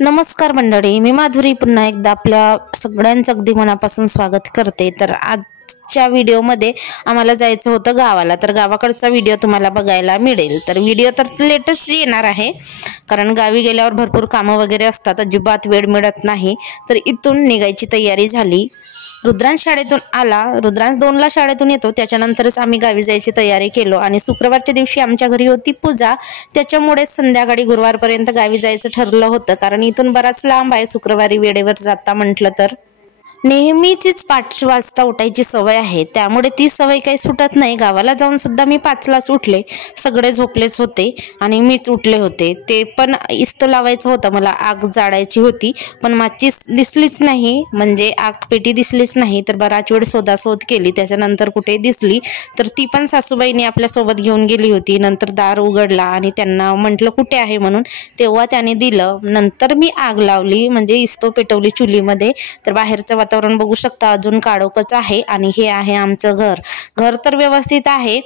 नमस्कार मंडळी, मी माधुरी पुन्हा एकदा आपल्या सगळ्यांचं अगदी मनापासून स्वागत करते। तर आजच्या व्हिडिओमध्ये आम्हाला जायचं होतं गावाला, तर गावाकडचा व्हिडिओ तुम्हाला बघायला मिळेल। तर व्हिडिओ तर लेटेस्ट येणार आहे, कारण गावी गेल्यावर भरपूर कामं वगैरे असतात, अजिबात वेळ मिळत नाही। तर इथून निघायची तयारी झाली। रुद्रांश शाळेतून आला, रुद्रांश 2ला शाळेतून येतो, त्याच्यानंतरच आम्ही गावी जायची तयारी केलो। आणि शुक्रवारच्या दिवशी आमच्या घरी होती पूजा, त्याच्यामुळे संध्याकाळी गुरुवारपर्यंत गावी जायचं ठरलं होतं, कारण इथून बराच लांब आहे। शुक्रवारी वेळेवर जाता म्हटलं तर नेहमीचीच 5 वाजता उठायची सवय आहे, त्यामुळे ती सवय काही सुटत नाही। गावाला जाऊन सुद्धा मी 5लाच उठले, सगळे झोपलेच होते आणि मीच उठले होते। ते पण इस्त लावायचं होतं, मला आग जाळायची होती, पण माचीस दिसलीच नाही, म्हणजे आग पेटी दिसलीच नाही। तर बराच वेळ शोधाशोध केली, त्याच्यानंतर कुठे दिसली तर ती पण सासूबाईंनी आपल्या सोबत घेऊन गेली होती। नंतर दार उघडला आणि त्यांना म्हटलं कुठे आहे म्हणून, तेव्हा त्याने दिलं। नंतर मी आग लावली, म्हणजे इस्तो पेटवली चुलीमध्ये। तर बाहेरचं वातावरण बघू शकता, अजून काळोखच आहे। आणि हे आहे आमचं घर। घर तर व्यवस्थित आहे,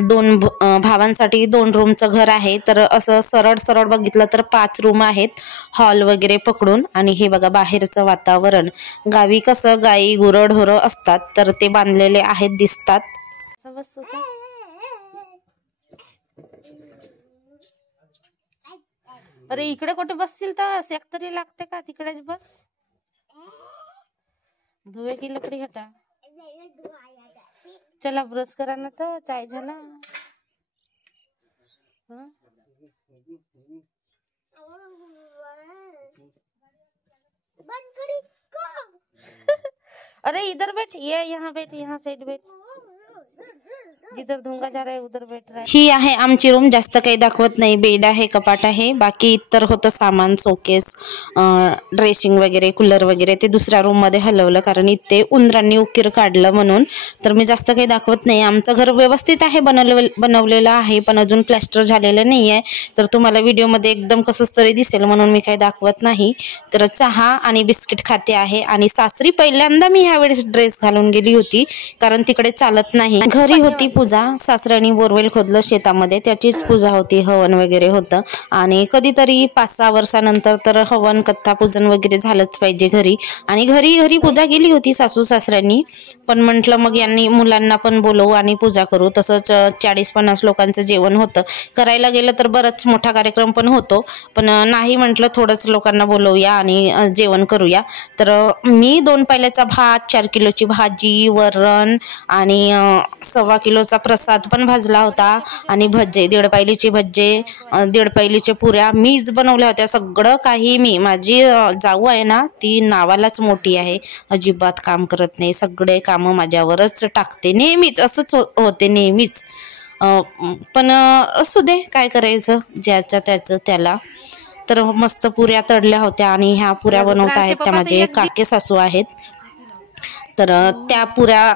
2 भावांसाठी 2 रूमचं घर आहे। तर असं सरळ सरळ बघितलं तर 5 रूम आहेत, हॉल वगैरे पकडून। आणि हे बघा बाहेरचं वातावरण, गावी कसं गाई गुरढोरं असतात, तर ते बांधलेले आहेत, दिसतात। अरे इकडे कुठे बसतील तर सेक तरी लागते का, तिकडेच बस। धुए की लकड़ी हटा, चला ब्रश करा ना, तो चाय झाला। अरे इधर बैठ, ये यहाँ बैठ, यहाँ साइड बैठ, जिधर धुंगा जा रहा है उधर बैठ रहा है। ही आहे आमची रूम, जास्त काही दाखवत नाही। बेड आहे, कपाट आहे, बाकी इतर होतं सामान, शोकेस, ड्रेसिंग वगैरे, कूलर वगैरे, ते दुसऱ्या रूम मध्ये हलवलं, कारण इथे उंदरांनी उकीर काढलं म्हणून। तर मी जास्त काही दाखवत नाही। आमचं घर व्यवस्थित आहे, बनवलेलं आहे, पण अजून प्लॅस्टर झालेलं नाही आहे। तर तुम्हाला व्हिडिओमध्ये एकदम कसंच तरी दिसेल म्हणून मी काही दाखवत नाही। तर चहा आणि बिस्किट खाते आहे। आणि सासरी पहिल्यांदा मी ह्यावेळेस ड्रेस घालून गेली होती, कारण तिकडे चालत नाही। घरी होती पूजा, सासऱ्यानी बोरवेल खोदलं शेतामध्ये, त्याचीच पूजा होती, हवन वगैरे होतं। आणि कधीतरी 5-6 वर्षानंतर तर हवन कथा पूजन वगैरे झालंच पाहिजे घरी। आणि घरी पूजा केली होती सासू सासऱ्यांनी, पण म्हटलं मग यांनी मुलांना पण बोलवू आणि पूजा करू। तसंच 40-50 लोकांचं जेवण होतं, करायला गेलं तर बराच मोठा कार्यक्रम पण होतो, पण नाही म्हटलं थोडंच लोकांना बोलवूया आणि जेवण करूया। तर मी 2 पायल्याचा भात, 4 किलोची भाजी, वरण आणि 1.25 किलोचा प्रसाद पण भाजला होता। आणि भज्जे, 1.5 पायलीचे भज्जे, 1.5 पायलीच्या पुऱ्या मीच बनवल्या होत्या। सगळं काही मी, माझी जाऊ आहे ना, ती नावालाच मोठी आहे, अजिबात काम करत नाही, सगळे कामं माझ्यावरच टाकते, नेहमीच असंच होते नेहमीच। पण असू दे, काय करायचं, ज्याचं त्याचं त्याला। तर मस्त पुऱ्या तळल्या होत्या, आणि ह्या पुऱ्या बनवत आहेत त्या माझे काके सासू आहेत। तर त्या पुऱ्या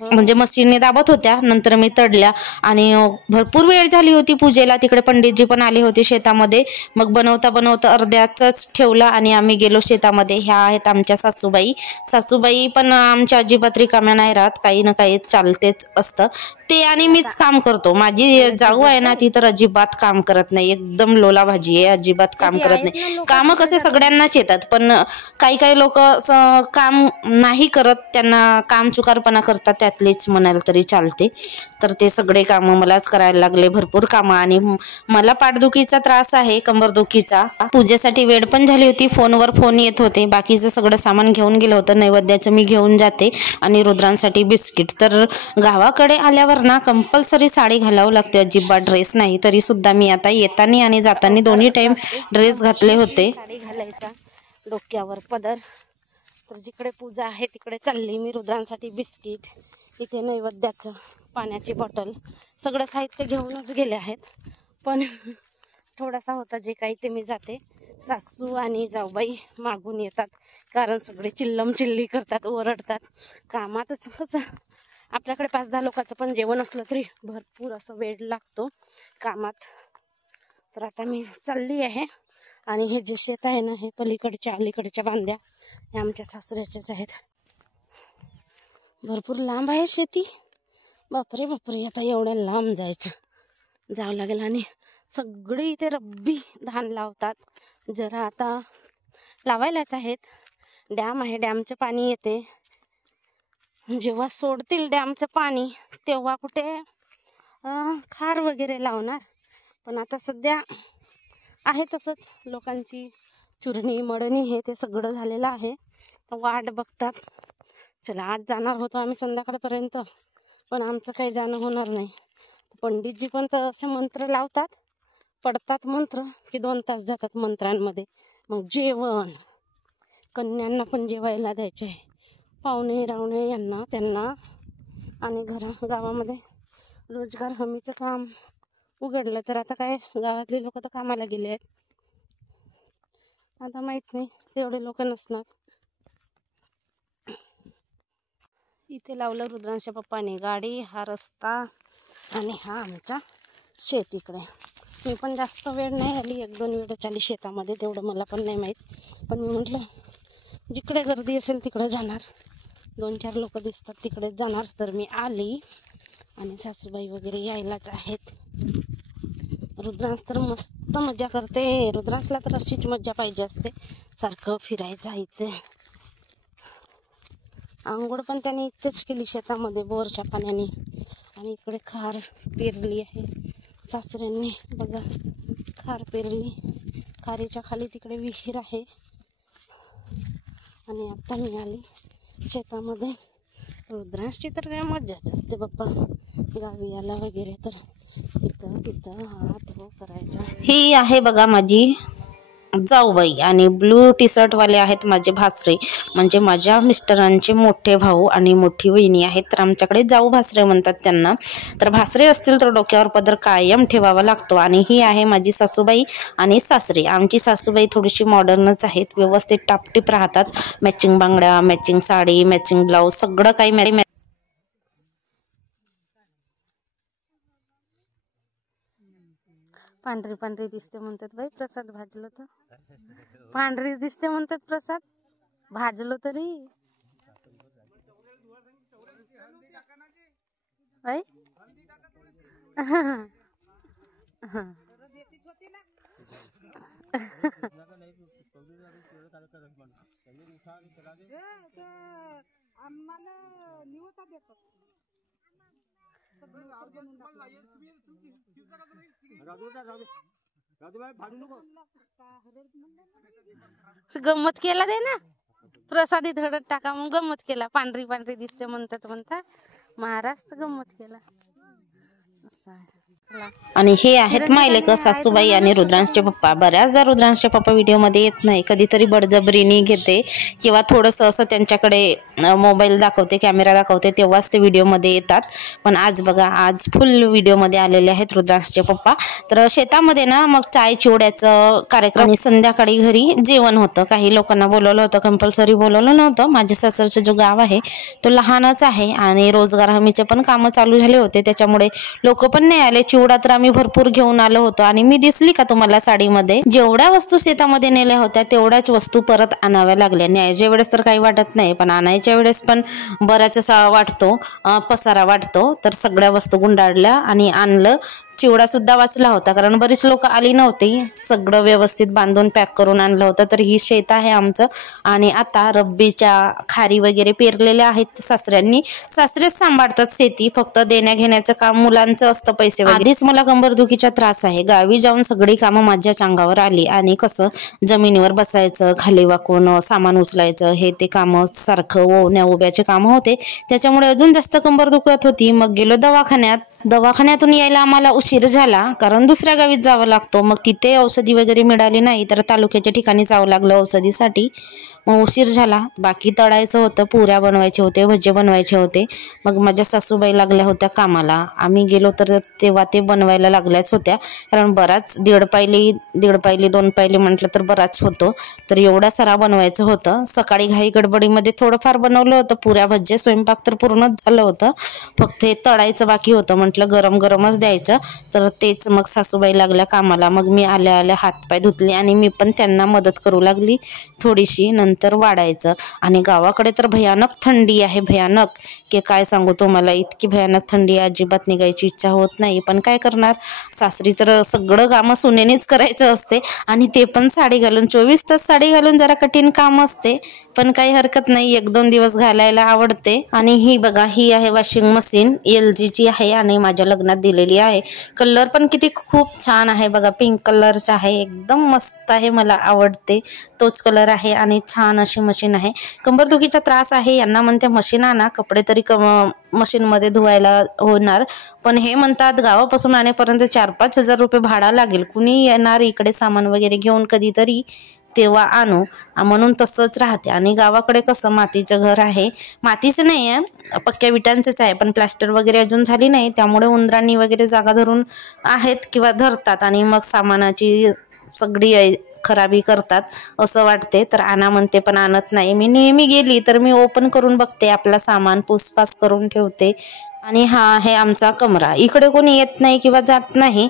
म्हणजे मशीनने दाबत होत्या, नंतर मी तळल्या। आणि भरपूर वेळ झाली होती पूजेला, तिकडे पंडितजी पण आले होते शेतामध्ये। मग बनवता बनवता अर्ध्यातच ठेवलं आणि आम्ही गेलो शेतामध्ये। ह्या आहेत आमच्या सासूबाई। सासूबाई पण आमच्या अजिबात रिकाम्या नाही राहत, काही ना काही चालतेच असतं ते, आणि मीच काम करतो। माझी जाऊ आहे ना, ती तर अजिबात काम करत नाही, एकदम लोला भाजी आहे, अजिबात काम करत नाही। कामं कसे सगळ्यांनाच येतात, पण काही लोक काम नाही करत, त्यांना काम चुकारपणा करतात, त्यातलेच म्हणाल तरी चालते। तर ते सगळे कामं मलाच करायला लागले, भरपूर कामं। आणि मला पाठदुखीचा त्रास आहे, कंबरदुखीचा। पूजेसाठी वेळ पण झाली होती, फोनवर फोन येत होते, बाकीचं सगळं सामान घेऊन गेलं होतं, नैवेद्याचं मी घेऊन जाते, आणि रुद्रांसाठी बिस्किट। तर गावाकडे आल्यावर ना कंपल्सरी साडी घालावं लागते, अजिबात ड्रेस नाही। तरी सुद्धा मी आता येताना आणि जाताना दोन्ही टाइम ड्रेस घातले होते। साडी घालायचा, डोक्यावर पदर। तर जिकडे पूजा आहे तिकडे चालली मी, रुद्रांसाठी बिस्किट, इथे नैवेद्याचं, पाण्याची बॉटल, सगळं साहित्य घेऊनच गेले आहेत। पण थोडासा होता जे काही ते मी जाते, सासू आणि जाऊबाई मागून येतात, कारण सगळे चिल्लम चिल्ली करतात, ओरडतात। कामातच कसं आपल्याकडे 5-10 लोकांचं पण जेवण असलं तरी भरपूर असं वेळ लागतो कामात। तर आता मी चालली आहे, आणि हे जे शेत आहे ना, हे पलीकडच्या अलीकडच्या बांध्या हे आमच्या सासऱ्याच्याच आहेत, भरपूर लांब आहे शेती। बापरे बापरे, आता एवढ्या लांब जावं लागेल। आणि सगळे इथे रब्बी धान लावतात, जरा आता लावायलाच आहेत. डॅम आहे, डॅमचं पाणी येते. जेव्हा सोडतील डॅमचं पाणी तेव्हा कुठे खार वगैरे लावणार. पण आता सध्या आहे तसंच, लोकांची चुरणी मळणी हे ते सगळं झालेलं आहे. तर वाट बघतात. चला, आज जाणार होतो आम्ही संध्याकाळपर्यंत, पण आमचं काही जाणं होणार नाही. पंडितजी पण तर असे मंत्र लावतात, पडतात मंत्र की 2 तास जातात मंत्रांमध्ये. मग जेवण, कन्यांना पण जेवायला द्यायचे, पाहुणे रावणे यांना त्यांना. आणि गावामध्ये रोजगार हमीचं काम उघडलं, तर आता काय गावातले लोक तर कामाला गेले आहेत. आता माहीत नाही, तेवढे लोक नसणार. इथे लावलं रुद्रांच्या पप्पाने गाडी, हा रस्ता आणि हा आमचा शेत इकडे. मी पण जास्त वेळ नाही आली, 1-2 वेळ आली शेतामध्ये, तेवढं मला पण नाही माहीत. पण मी म्हटलं जिकडे गर्दी असेल तिकडे जाणार, 2-4 लोक दिसतात तिकडेच जाणार. तर मी आली. आणि सासूबाई वगैरे यायलाच आहेत. रुद्रांश तर मस्त मजा करते. रुद्रांशला तर अशीच मजा पाहिजे असते, सारखं फिरायचं इथे. आंघोळ पण त्याने इथंच केली शेतामध्ये बोरच्या पाण्याने. आणि इकडे खार पेरली आहे सासऱ्यांनी, बघा खार पेरली. खारीच्या खाली तिकडे विहीर आहे. आणि आता मी आली शेतामध्ये. रुद्रांशची तर काय मजाच असते बाप्पा, गावी आला वगैरे तर इथं तिथं हात हो करायचा. ही आहे बघा माझी जाऊबाई, आणि ब्लू टी शर्ट वाले आहेत माझे भासरे, म्हणजे माझ्या मिस्टरांचे मोठे भाऊ आणि मोठी वहिनी आहेत. तर आमच्याकडे जाऊ भासरे म्हणतात त्यांना. तर भासरे असतील तर डोक्यावर पदर कायम ठेवावा लागतो. आणि ही आहे माझी सासूबाई आणि सासरे. आमची सासूबाई थोडीशी मॉडर्नच आहेत, व्यवस्थित टापटीप राहतात. मॅचिंग बांगड्या, मॅचिंग साडी, मॅचिंग ब्लाऊज, सगळं काही पांढरी पांढरी दिसते म्हणतात बाई, प्रसाद भाजलो तर. पांढरी दिसते म्हणतात प्रसाद भाजलो तरी. बाई गंमत केला दे ना, प्रसादी धडत टाका, मग गंमत केला. पांढरी पांढरी दिसते म्हणतात महाराज, गंमत केला. आणि हे आहेत मायलेक सासूबाई आणि रुद्रांशचे पप्पा. बऱ्याचदा रुद्रांशचे पप्पा व्हिडिओमध्ये येत नाही, कधीतरी बळजबरीने घेते किंवा थोडंसं असं त्यांच्याकडे मोबाईल दाखवते, कॅमेरा दाखवते, तेव्हाच ते व्हिडिओमध्ये येतात. पण आज बघा, आज फुल व्हिडिओमध्ये आलेले आहेत रुद्रांशचे पप्पा. तर शेतामध्ये ना मग चाय चिवड्याचं कार्यक्रम आणि संध्याकाळी घरी जेवण होतं. काही लोकांना बोलवलं होतं, कंपल्सरी बोलवलं नव्हतं. माझ्या सासरचं जो गाव आहे तो लहानच आहे आणि रोजगार हमीचे पण कामं चालू झाले होते, त्याच्यामुळे लोक पण नाही आले. चिवडा तर आम्ही भरपूर घेऊन आलो होतो. आणि मी दिसली का तुम्हाला साडीमध्ये? जेवढ्या वस्तू शेतामध्ये नेल्या होत्या तेवढ्याच वस्तू परत आणाव्या लागल्या. न्यायच्या वेळेस तर काही वाटत नाही, पण आणायच्या वेळेस पण बराच असा वाटतो, पसारा वाटतो. तर सगळ्या वस्तू गुंडाळल्या आणि आणलं. चिवडा सुद्धा वाचला होता, कारण बरीच लोक आली नव्हती. सगळं व्यवस्थित बांधून पॅक करून आणलं होतं. तर ही शेत आहे आमचं. आणि आता रब्बीच्या खारी वगैरे पेरलेल्या आहेत सासऱ्यांनी. सासरेच सांभाळतात शेती, फक्त देण्या घेण्याचं काम मुलांचं असतं, पैसे. आधीच मला कंबरदुखीचा त्रास आहे, गावी जाऊन सगळी कामं माझ्याच अंगावर आली. आणि कसं जमिनीवर बसायचं, खाली वाकून सामान उचलायचं, हे ते कामं सारखं ओढण्या उभ्याचे कामं होते, त्याच्यामुळे अजून जास्त कंबर दुखत होती. मग गेलो दवाखान्यात. दवाखान्यातून यायला आम्हाला उशीर झाला, कारण दुसऱ्या गावीत जावं लागतो. मग तिथे औषधी वगैरे मिळाली नाही, तर तालुक्याच्या ठिकाणी जावं लागलं औषधीसाठी. मग उशीर झाला. बाकी तळायचं होतं, पुऱ्या बनवायचे होते, भजे बनवायचे होते. मग माझ्या सासूबाई लागल्या होत्या कामाला. आम्ही गेलो तर तेव्हा ते बनवायला लागल्याच होत्या, कारण बराच 1.5 पायली 2 पायली म्हटलं तर बराच होतो. तर एवढा सारा बनवायचं होतं. सकाळी घाई गडबडीमध्ये थोडंफार बनवलं होतं, पुऱ्या भजे. स्वयंपाक तर पूर्णच झालं होतं, फक्त हे तळायचं बाकी होतं. म्हटलं गरम गरमच द्यायचं. तर तेच मग सासूबाई लागल्या कामाला. मग मी आल्या आल्या हातपाय धुतले आणि मी पण त्यांना मदत करू लागली थोडीशी. नंतर वाढायचं. आणि गावाकडे तर भयानक थंडी आहे, भयानक, की काय सांगू तुम्हाला. इतकी भयानक थंडी, अजिबात निघायची इच्छा होत नाही. पण काय करणार, सासरी तर सगळं कामं सुनेनेच करायचं असते आणि ते पण साडी घालून. 24 तास साडी घालून जरा कठीण काम असते, पण काही हरकत नाही, 1-2 दिवस घालायला आवडते. आणि ही बघा, ही आहे वॉशिंग मशीन, LGची आहे आणि माझ्या लग्नात दिलेली आहे. कलर पण किती खूप छान आहे बघा, पिंक कलरचा आहे, एकदम मस्त आहे, मला आवडते तोच कलर आहे. आणि छान अशी मशीन आहे. कंबरदुखीचा त्रास आहे यांना, म्हणते मशीन आणा, कपडे तरी मशीनमध्ये धुवायला होणार. पण हे म्हणतात गावापासून आणेपर्यंत 4-5 हजार रुपये भाडा लागेल, कुणी येणार इकडे सामान वगैरे घेऊन कधीतरी, तेव्हा आणू, म्हणून तसंच राहते. आणि गावाकडे कसं मातीचं घर आहे, मातीचं नाही आहे, पक्क्या विटांचंच आहे, पण प्लास्टर वगैरे अजून झाली नाही, त्यामुळे उंदरांनी वगैरे जागा धरून आहेत किंवा धरतात आणि मग सामानाची सगळी खराबी करतात असं वाटते. तर आणा म्हणते, पण आणत नाही. मी नेहमी गेली तर मी ओपन करून बघते, आपला सामान पुसपास करून ठेवते. आणि हा आहे आमचा कमरा. इकडे कोणी येत नाही किंवा जात नाही.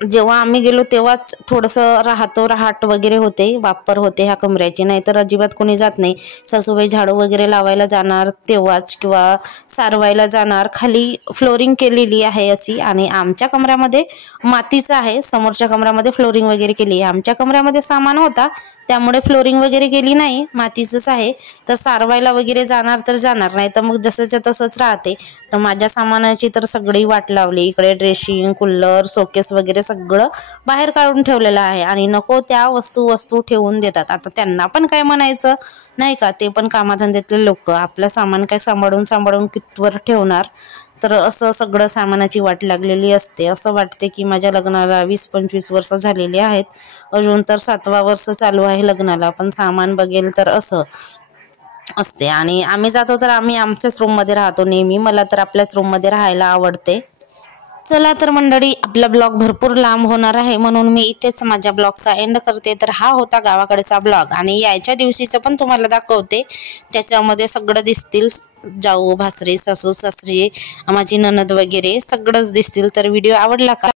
जेव्हा आम्ही गेलो तेव्हाच थोडंसं राहट वगैरे होते, वापर होते ह्या कमऱ्याची, नाही तर अजिबात कोणी जात नाही. सासूबाई झाडू वगैरे लावायला जाणार तेव्हाच, किंवा सारवायला जाणार. खाली फ्लोरिंग केलेली आहे अशी. आणि आमच्या कमऱ्यामध्ये मातीचं आहे, समोरच्या कमऱ्यामध्ये फ्लोरिंग वगैरे केली आहे. आमच्या कमऱ्यामध्ये सामान होता त्यामुळे फ्लोरिंग वगैरे केली नाही, मातीचंच आहे. तर सारवायला वगैरे जाणार तर जाणार, नाही तर मग जसंच्या तसंच राहते. तर माझ्या सामानाची तर सगळी वाट लावली. इकडे ड्रेसिंग, कूलर, शोकेस वगैरे सगळं बाहेर काढून ठेवलेलं आहे. आणि नको त्या वस्तू ठेवून देतात. आता त्यांना पण काय म्हणायचं नाही का, ते पण कामाधंद्यातले लोक, आपलं सामान काय सांभाळून कितवर ठेवणार. तर असं सगळं सामानाची वाट लागलेली असते. असं वाटते की माझ्या लग्नाला 20-25 वर्ष झालेली आहेत, अजून तर 7वा वर्ष चालू आहे लग्नाला, पण सामान बघेल तर असं असते. आणि आम्ही जातो तर आम्ही आमच्याच रूममध्ये राहतो नेहमी, मला तर आपल्याच रूममध्ये राहायला आवडते. चला तर मंडळी, आपला ब्लॉग भरपूर लांब होणार आहे, म्हणून मी इथेच माझ्या ब्लॉगचा एंड करते. तर हा होता गावाकडचा ब्लॉग. आणि यायच्या दिवशीचं पण तुम्हाला दाखवते, त्याच्यामध्ये सगळं दिसतील, जाऊ, भासरे, सासू सासरे, माझी ननद वगैरे सगळंच दिसतील. तर व्हिडिओ आवडला का?